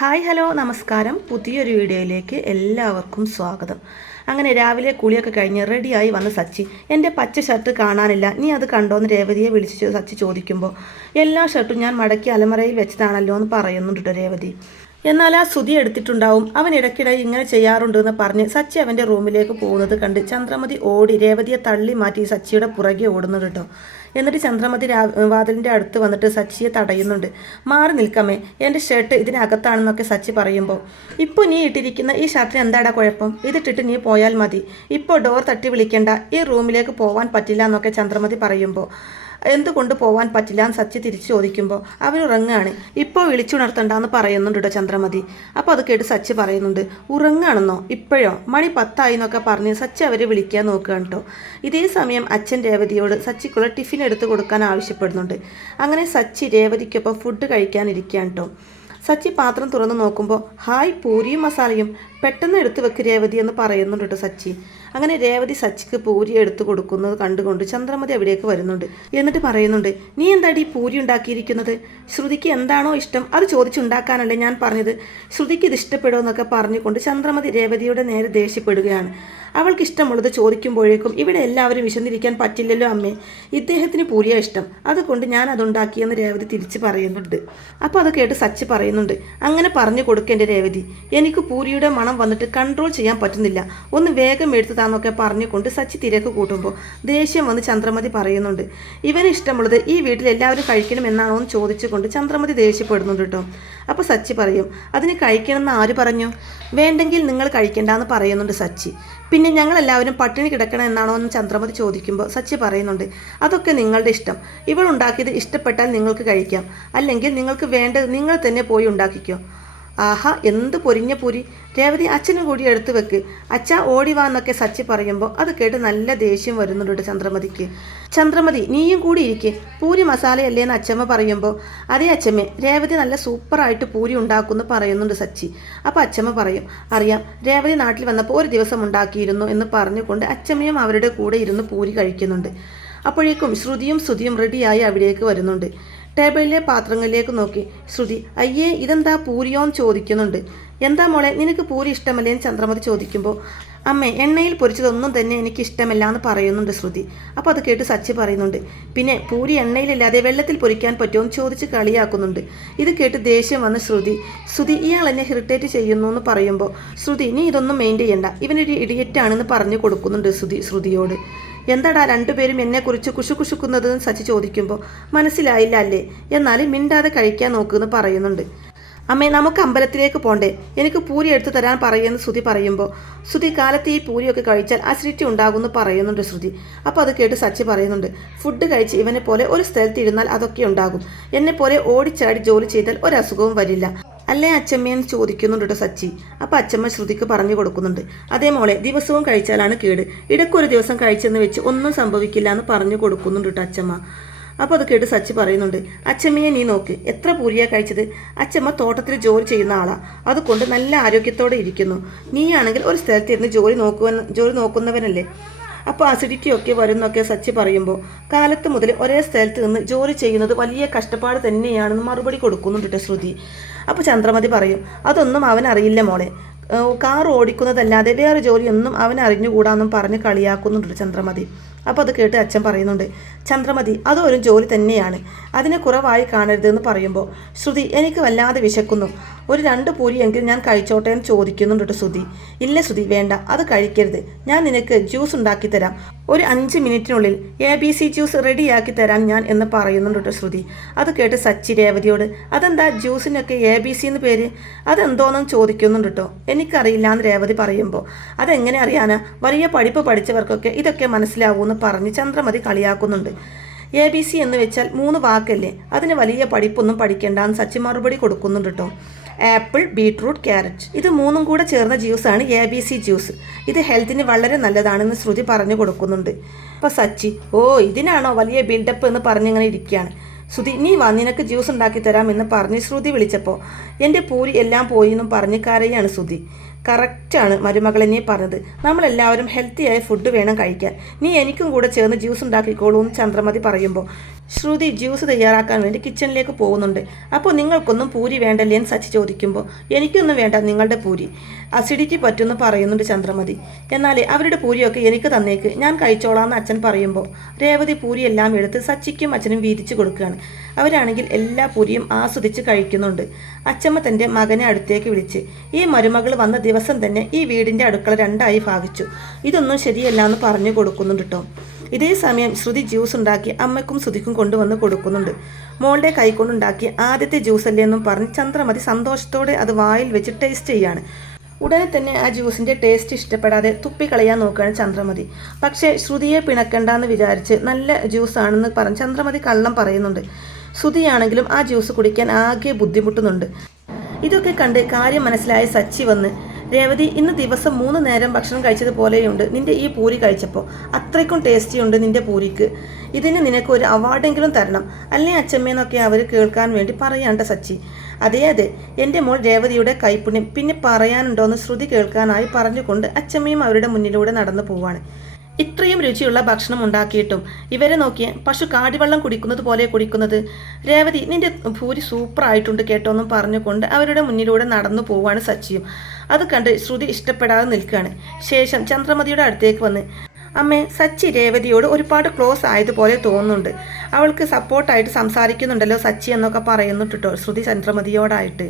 Hi hello നമസ്കാരം. പുതിയൊരു വീഡിയോയിലേക്ക് എല്ലാവർക്കും സ്വാഗതം. അങ്ങനെ രാവിലെ കുളിയൊക്കെ കഴിഞ്ഞ് റെഡിയായി വന്ന സച്ചി എന്റെ പച്ച ഷർട്ട് കാണാനില്ല. നീ അത് കണ്ടോ എന്ന് രേവതിയെ വിളിച്ച് സച്ചി ചോദിക്കുമ്പോൾ എല്ലാ ഷർട്ടും ഞാൻ മടക്കി അലമറയിൽ വെച്ചതാണല്ലോ എന്ന് പറയുന്നുണ്ട് രേവതി. എന്നാൽ ആ സുതി എടുത്തിട്ടുണ്ടാവും. അവൻ ഇടയ്ക്കിടെ ഇങ്ങനെ ചെയ്യാറുണ്ട് എന്ന് പറഞ്ഞ് സച്ചി അവന്റെ റൂമിലേക്ക് പോകുന്നത് കണ്ട് ചന്ദ്രമതി ഓടി രേവതിയെ തള്ളി മാറ്റി സച്ചിയുടെ പുറകെ ഓടുന്നു കേട്ടോ. എന്നിട്ട് ചന്ദ്രമതി വാതിലിന്റെ അടുത്ത് വന്നിട്ട് സച്ചിയെ തടയുന്നുണ്ട്. മാറി നിൽക്കമേ എന്റെ ഷർട്ട് ഇതിനകത്താണെന്നൊക്കെ സച്ചി പറയുമ്പോൾ ഇപ്പോൾ നീ ഇട്ടിരിക്കുന്ന ഈ ഷർട്ടിന് എന്താടാ കുഴപ്പം? ഇതിട്ടിട്ട് നീ പോയാൽ മതി. ഇപ്പോൾ ഡോർ തട്ടി വിളിക്കേണ്ട. ഈ റൂമിലേക്ക് പോവാൻ പറ്റില്ല എന്നൊക്കെ ചന്ദ്രമതി പറയുമ്പോൾ എന്തുകൊണ്ട് പോവാൻ പറ്റില്ല എന്ന് സച്ചി തിരിച്ചു ചോദിക്കുമ്പോൾ അവർ ഉറങ്ങാണ് ഇപ്പോൾ വിളിച്ചുണർത്തണ്ടെന്ന് പറയുന്നുണ്ട് കേട്ടോ ചന്ദ്രമതി. അപ്പോൾ അത് കേട്ട് സച്ചി പറയുന്നുണ്ട് ഉറങ്ങാണെന്നോ? ഇപ്പോഴോ? മണി പത്തായി എന്നൊക്കെ പറഞ്ഞ് സച്ചി അവരെ വിളിക്കാൻ നോക്കുകയാണ് കേട്ടോ ഇതേ സമയം അച്ഛൻ രേവതിയോട് സച്ചിക്കുള്ള ടിഫിൻ എടുത്ത് കൊടുക്കാൻ ആവശ്യപ്പെടുന്നുണ്ട്. അങ്ങനെ സച്ചി രേവതിക്കൊപ്പം ഫുഡ് കഴിക്കാനിരിക്കുകയാണ് കേട്ടോ സച്ചി പാത്രം തുറന്ന് നോക്കുമ്പോൾ ഹായ് പൂരിയും മസാലയും. പെട്ടെന്ന് എടുത്തു വെക്ക് രേവതി എന്ന് പറയുന്നുണ്ട് കേട്ടോ സച്ചി. അങ്ങനെ രേവതി സച്ചിക്ക് പൂരി എടുത്തു കൊടുക്കുന്നത് കണ്ടുകൊണ്ട് ചന്ദ്രമതി അവിടേക്ക് വരുന്നുണ്ട്. എന്നിട്ട് പറയുന്നുണ്ട് നീ എന്താടി പൂരി ഉണ്ടാക്കിയിരിക്കുന്നത്? ശ്രുതിക്ക് എന്താണോ ഇഷ്ടം അത് ചോദിച്ചുണ്ടാക്കാനല്ലേ ഞാൻ പറഞ്ഞത്. ശ്രുതിക്ക് ഇത് ഇഷ്ടപ്പെടുമോ എന്നൊക്കെ പറഞ്ഞുകൊണ്ട് ചന്ദ്രമതി രേവതിയുടെ നേരെ ദേഷ്യപ്പെടുകയാണ്. അവൾക്ക് ഇഷ്ടമുള്ളത് ചോദിക്കുമ്പോഴേക്കും ഇവിടെ എല്ലാവരും വിശന്നിരിക്കാൻ പറ്റില്ലല്ലോ അമ്മേ. ഇദ്ദേഹത്തിന് പൂരിയ ഇഷ്ടം. അതുകൊണ്ട് ഞാൻ അതുണ്ടാക്കിയെന്ന് രേവതി തിരിച്ച് പറയുന്നുണ്ട്. അപ്പോൾ അത് കേട്ട് സച്ചി പറയുന്നുണ്ട് അങ്ങനെ പറഞ്ഞു കൊടുക്കേണ്ട രേവതി. എനിക്ക് പൂരിയുടെ മണം വന്നിട്ട് കൺട്രോൾ ചെയ്യാൻ പറ്റുന്നില്ല. ഒന്ന് വേഗം എടുത്തതാന്നൊക്കെ പറഞ്ഞുകൊണ്ട് സച്ചി തിരക്ക് കൂട്ടുമ്പോൾ ദേഷ്യം വന്ന് ചന്ദ്രമതി പറയുന്നുണ്ട്. ഇവന് ഇഷ്ടമുള്ളത് ഈ വീട്ടിൽ എല്ലാവരും കഴിക്കണം കഴിക്കണമെന്നാണോ എന്ന് ചോദിച്ചുകൊണ്ട് ചന്ദ്രമതി ദേഷ്യപ്പെടുന്നുണ്ട് കേട്ടോ അപ്പോൾ സച്ചി പറയും അതിന് കഴിക്കണമെന്ന് ആര് പറഞ്ഞു? വേണ്ടെങ്കിൽ നിങ്ങൾ കഴിക്കണ്ടെന്ന് പറയുന്നുണ്ട് സച്ചി. പിന്നെ ഞങ്ങളെല്ലാവരും പട്ടിണി കിടക്കണം എന്നാണോ എന്ന് ചന്ദ്രമതി ചോദിക്കുമ്പോൾ സച്ചി പറയുന്നുണ്ട് അതൊക്കെ നിങ്ങളുടെ ഇഷ്ടം. ഇവൾ ഉണ്ടാക്കിയത് ഇഷ്ടപ്പെട്ടാൽ നിങ്ങൾക്ക് കഴിക്കാം. അല്ലെങ്കിൽ നിങ്ങൾക്ക് വേണ്ടത് നിങ്ങൾ തന്നെ പോയി ഉണ്ടാക്കിക്കോ. ആഹാ എന്ത് പൊരിഞ്ഞ പൂരി. രേവതി അച്ഛനും കൂടി എടുത്തു വെക്ക്. അച്ഛ ഓടി വാന്നൊക്കെ സച്ചി പറയുമ്പോൾ അത് കേട്ട് നല്ല ദേഷ്യം വരുന്നുണ്ട് ചന്ദ്രമതിക്ക്. ചന്ദ്രമതി നീയും കൂടി ഇരിക്കെ. പൂരി മസാലയല്ലേ എന്ന് അച്ഛമ്മ പറയുമ്പോൾ അതേ അച്ഛമ്മേ രേവതി നല്ല സൂപ്പറായിട്ട് പൂരി ഉണ്ടാക്കുമെന്ന് പറയുന്നുണ്ട് സച്ചി. അപ്പോൾ അച്ഛമ്മ പറയും അറിയാം രേവതി നാട്ടിൽ വന്നപ്പോൾ ഒരു ദിവസം ഉണ്ടാക്കിയിരുന്നു എന്ന് പറഞ്ഞുകൊണ്ട് അച്ഛമ്മയും അവരുടെ കൂടെ ഇരുന്ന് പൂരി കഴിക്കുന്നുണ്ട്. അപ്പോഴേക്കും ശ്രുതിയും ശ്രുതിയും റെഡിയായി അവിടേക്ക് വരുന്നുണ്ട്. ടേബിളിലെ പാത്രങ്ങളിലേക്ക് നോക്കി. ശ്രുതി അയ്യേ ഇതെന്താ പൂരിയോന്ന് ചോദിക്കുന്നുണ്ട്. എന്താ മോളെ നിനക്ക് പൂരി ഇഷ്ടമല്ലേ എന്ന് ചന്ദ്രമതി ചോദിക്കുമ്പോൾ അമ്മേ എണ്ണയിൽ പൊരിച്ചതൊന്നും തന്നെ എനിക്ക് ഇഷ്ടമല്ല എന്ന് പറയുന്നുണ്ട് ശ്രുതി. അപ്പോൾ അത് കേട്ട് സച്ചി പറയുന്നുണ്ട് പിന്നെ പൂരി എണ്ണയിലില്ലാതെ വെള്ളത്തിൽ പൊരിക്കാൻ പറ്റുമോ എന്ന് ചോദിച്ച് കളിയാക്കുന്നുണ്ട്. ഇത് കേട്ട് ദേഷ്യം വന്ന് ശ്രുതി ശ്രുതി ഇയാൾ എന്നെ ഇറിറ്റേറ്റ് ചെയ്യുന്നു എന്ന് പറയുമ്പോൾ ശ്രുതി നീ ഇതൊന്നും മെയിൻ ചെയ്യണ്ട ഇവനൊരു ഇഡിയറ്റാണെന്ന് പറഞ്ഞു കൊടുക്കുന്നുണ്ട് ശ്രുതി ശ്രുതിയോട്. എന്താടാ രണ്ടുപേരും എന്നെക്കുറിച്ച് കുശുകുശുക്കുന്നത്? സച്ചി ചോദിക്കുമ്പോൾ മനസ്സിലായില്ല അല്ലേ? എന്നാലും മിണ്ടാതെ കഴിക്കാൻ നോക്കുമെന്ന് പറയുന്നുണ്ട്. അമ്മേ നമുക്ക് അമ്പലത്തിലേക്ക് പോണ്ടേ? എനിക്ക് പൂരി എടുത്തു തരാൻ പറയുമെന്ന് ശ്രുതി പറയുമ്പോൾ ശ്രുതി കാലത്ത് ഈ പൂരിയൊക്കെ കഴിച്ചാൽ അസിഡിറ്റി ഉണ്ടാകുമെന്ന് പറയുന്നുണ്ട് ശ്രുതി. അപ്പോൾ അത് കേട്ട് സച്ചി പറയുന്നുണ്ട്. ഫുഡ് കഴിച്ച് ഇവനെ പോലെ ഒരു സ്ഥലത്ത് ഇരുന്നാൽ അതൊക്കെ ഉണ്ടാകും. എന്നെ ഓടിച്ചാടി ജോലി ചെയ്താൽ ഒരു വരില്ല. അല്ലേ അച്ചമ്മയെന്ന് ചോദിക്കുന്നുണ്ട് കേട്ടോ സച്ചി. അപ്പോൾ അച്ചമ്മ ശ്രുതിക്ക് പറഞ്ഞു കൊടുക്കുന്നുണ്ട്. അതേ മോളെ ദിവസവും കഴിച്ചാലാണ് കേട്. ഇടയ്ക്കൊരു ദിവസം കഴിച്ചെന്ന് വെച്ച് ഒന്നും സംഭവിക്കില്ല എന്ന് പറഞ്ഞു കൊടുക്കുന്നുണ്ട് കേട്ടോ അച്ചമ്മ. അപ്പോൾ അത് കേട്ട് സച്ചി പറയുന്നുണ്ട്. അച്ചമ്മയെ നീ നോക്ക്. എത്ര പൂരിയാ കഴിച്ചത്? അച്ചമ്മ തോട്ടത്തിൽ ജോലി ചെയ്യുന്ന ആളാ. അതുകൊണ്ട് നല്ല ആരോഗ്യത്തോടെ ഇരിക്കുന്നു. നീയാണെങ്കിൽ ഒരു സ്ഥലത്തിരുന്ന് ജോലി നോക്കുവൻ ജോലി നോക്കുന്നവനല്ലേ? അപ്പോൾ അസിഡിറ്റി ഒക്കെ വരുന്നൊക്കെ സച്ചി പറയുമ്പോൾ കാലത്ത് മുതൽ ഒരേ സ്ഥലത്ത് നിന്ന് ജോലി ചെയ്യുന്നത് വലിയ കഷ്ടപ്പാട് തന്നെയാണെന്ന് മറുപടി കൊടുക്കുന്നുണ്ട് ശ്രുതി. അപ്പോൾ ചന്ദ്രമതി പറയും അതൊന്നും അവൻ അറിയില്ല മോളെ കാർ ഓടിക്കുന്നതല്ലാതെ വേറെ ജോലിയൊന്നും അവൻ അറിഞ്ഞുകൂടാന്നും പറഞ്ഞ് കളിയാക്കുന്നുണ്ട് ചന്ദ്രമതി. അപ്പോൾ അത് കേട്ട് അച്ഛൻ പറയുന്നുണ്ട് ചന്ദ്രമതി അതൊരു ജോലി തന്നെയാണ്. അതിനെ കുറവായി കാണരുതെന്ന് പറയുമ്പോൾ ശ്രുതി എനിക്ക് വല്ലാതെ വിശക്കുന്നു. ഒരു രണ്ട് പൂരിയെങ്കിലും ഞാൻ കഴിച്ചോട്ടെ എന്ന് ചോദിക്കുന്നുണ്ട് കേട്ടോ ശ്രുതി. ഇല്ല ശ്രുതി വേണ്ട. അത് കഴിക്കരുത്. ഞാൻ നിനക്ക് ജ്യൂസ് ഉണ്ടാക്കി തരാം. ഒരു അഞ്ച് മിനിറ്റിനുള്ളിൽ എ ബി സി ജ്യൂസ് റെഡിയാക്കി തരാം ഞാൻ എന്ന് പറയുന്നുണ്ട് കേട്ടോ ശ്രുതി. അത് കേട്ട് സച്ചി രേവതിയോട് അതെന്താ ജ്യൂസിനൊക്കെ എ ബി സി എന്ന് പേര്? അതെന്തോന്നും ചോദിക്കുന്നുണ്ട് കേട്ടോ എനിക്കറിയില്ല എന്ന് രേവതി പറയുമ്പോൾ അതെങ്ങനെ അറിയാനാ? വലിയ പഠിപ്പ് പഠിച്ചവർക്കൊക്കെ ഇതൊക്കെ മനസ്സിലാവൂന്ന് പറഞ്ഞ് ചന്ദ്രമതി കളിയാക്കുന്നുണ്ട്. എ ബി സി എന്ന് വെച്ചാൽ മൂന്ന് വാക്കല്ലേ? അതിന് വലിയ പഠിപ്പൊന്നും പഠിക്കേണ്ട എന്ന് സച്ചി മറുപടി കൊടുക്കുന്നുണ്ട് കേട്ടോ ആപ്പിൾ ബീട്രൂട്ട് ക്യാരറ്റ്. ഇത് മൂന്നും കൂടെ ചേർന്ന ജ്യൂസാണ് എ ബി സി ജ്യൂസ് ഇത് ഹെൽത്തിന് വളരെ നല്ലതാണെന്ന് ശ്രുതി പറഞ്ഞു കൊടുക്കുന്നുണ്ട്. അപ്പോൾ സച്ചി ഓ ഇതിനാണോ വലിയ ബിൽഡപ്പ് എന്ന് പറഞ്ഞിങ്ങനെ ഇരിക്കുകയാണ്. ശ്രുതി നീ വാ നിനക്ക് ജ്യൂസ് ഉണ്ടാക്കി തരാം എന്ന് പറഞ്ഞ് ശ്രുതി വിളിച്ചപ്പോൾ എന്റെ പൂരി എല്ലാം പോയി എന്നും പറഞ്ഞ് കരയാണ് ശ്രുതി. കറക്റ്റാണ് മരുമകളെ നീ പറഞ്ഞത്. നമ്മളെല്ലാവരും ഹെൽത്തിയായ ഫുഡ് വേണം കഴിക്കാൻ. നീ എനിക്കും കൂടെ ചേർന്ന് ജ്യൂസ് ഉണ്ടാക്കിക്കോളൂ എന്ന് ചന്ദ്രമതി പറയുമ്പോൾ ശ്രുതി ജ്യൂസ് തയ്യാറാക്കാൻ വേണ്ടി കിച്ചണിലേക്ക് പോകുന്നുണ്ട്. അപ്പോൾ നിങ്ങൾക്കൊന്നും പൂരി വേണ്ടല്ലേ എന്ന് സച്ചി ചോദിക്കുമ്പോൾ എനിക്കൊന്നും വേണ്ട നിങ്ങളുടെ പൂരി. അസിഡിറ്റി പറ്റുമെന്ന് പറയുന്നുണ്ട് ചന്ദ്രമതി. എന്നാൽ അവരുടെ പൂരിയൊക്കെ എനിക്ക് തന്നേക്ക്. ഞാൻ കഴിച്ചോളാം എന്ന് അച്ഛൻ പറയുമ്പോൾ രേവതി പൂരിയെല്ലാം എടുത്ത് സച്ചിക്കും അച്ഛനും വീതിച്ചു കൊടുക്കുകയാണ്. അവരാണെങ്കിൽ എല്ലാ പൂരിയും ആസ്വദിച്ച് കഴിക്കുന്നുണ്ട്. അച്ചമ്മ തന്റെ മകനെ അടുത്തേക്ക് വിളിച്ച് ഈ മരുമകൾ വന്ന ദിവസം തന്നെ ഈ വീടിന്റെ അടുക്കള രണ്ടായി ഭാഗിച്ചു. ഇതൊന്നും ശരിയല്ല എന്ന് പറഞ്ഞു കൊടുക്കുന്നുണ്ട് കേട്ടോ ഇതേ സമയം ശ്രുതി ജ്യൂസ് ഉണ്ടാക്കി അമ്മയ്ക്കും ശ്രുതിക്കും കൊണ്ടുവന്ന് കൊടുക്കുന്നുണ്ട്. മോളുടെ കൈക്കൊണ്ടുണ്ടാക്കി ആദ്യത്തെ ജ്യൂസ് അല്ലേ എന്നും പറഞ്ഞ് ചന്ദ്രമതി സന്തോഷത്തോടെ അത് വായിൽ വെച്ച് ടേസ്റ്റ് ചെയ്യാണ്. ഉടനെ തന്നെ ആ ജ്യൂസിന്റെ ടേസ്റ്റ് ഇഷ്ടപ്പെടാതെ തുപ്പിക്കളയാൻ നോക്കുകയാണ് ചന്ദ്രമതി. പക്ഷേ ശ്രുതിയെ പിണക്കണ്ടെന്ന് വിചാരിച്ച് നല്ല ജ്യൂസ് ആണെന്ന് പറഞ്ഞ് ചന്ദ്രമതി കള്ളം പറയുന്നുണ്ട്. ശ്രുതിയാണെങ്കിലും ആ ജ്യൂസ് കുടിക്കാൻ ആകെ ബുദ്ധിമുട്ടുന്നുണ്ട്. ഇതൊക്കെ കണ്ട് കാര്യം മനസ്സിലായ സച്ചി വന്ന് രേവതി ഇന്ന് ദിവസം മൂന്ന് നേരം ഭക്ഷണം കഴിച്ചത് പോലെയുണ്ട്. നിന്റെ ഈ പൂരി കഴിച്ചപ്പോൾ അത്രയ്ക്കും ടേസ്റ്റി ഉണ്ട് നിന്റെ പൂരിക്ക്. ഇതിന് നിനക്ക് ഒരു അവാർഡെങ്കിലും തരണം. അല്ലേ അച്ചമ്മയെന്നൊക്കെ അവർ കേൾക്കാൻ വേണ്ടി പറയാണ്ട സച്ചി. അതെ അതെ. എന്റെ മോൾ രേവതിയുടെ കൈപ്പുണ്യം. പിന്നെ പറയാനുണ്ടോയെന്ന് ശ്രുതി കേൾക്കാനായി പറഞ്ഞുകൊണ്ട് അച്ചമ്മയും അവരുടെ മുന്നിലൂടെ നടന്നു പോവാണ്. ഇത്രയും രുചിയുള്ള ഭക്ഷണം ഉണ്ടാക്കിയിട്ടും ഇവരെ നോക്കിയ പശു കാടിവെള്ളം കുടിക്കുന്നത് പോലെ കുടിക്കുന്നത്. രേവതി നിന്റെ ഭൂരി സൂപ്പറായിട്ടുണ്ട് കേട്ടോ എന്നും പറഞ്ഞുകൊണ്ട് അവരുടെ മുന്നിലൂടെ നടന്നു പോവാണ് സച്ചിയും. അത് കണ്ട് ശ്രുതി ഇഷ്ടപ്പെടാതെ നിൽക്കുകയാണ്. ശേഷം ചന്ദ്രമതിയുടെ അടുത്തേക്ക് വന്ന് അമ്മേ സച്ചി രേവതിയോട് ഒരുപാട് ക്ലോസ് ആയതുപോലെ തോന്നുന്നുണ്ട്. അവൾക്ക് സപ്പോർട്ടായിട്ട് സംസാരിക്കുന്നുണ്ടല്ലോ സച്ചി എന്നൊക്കെ പറയുന്നുണ്ട് കേട്ടോ ശ്രുതി ചന്ദ്രമതിയോടായിട്ട്.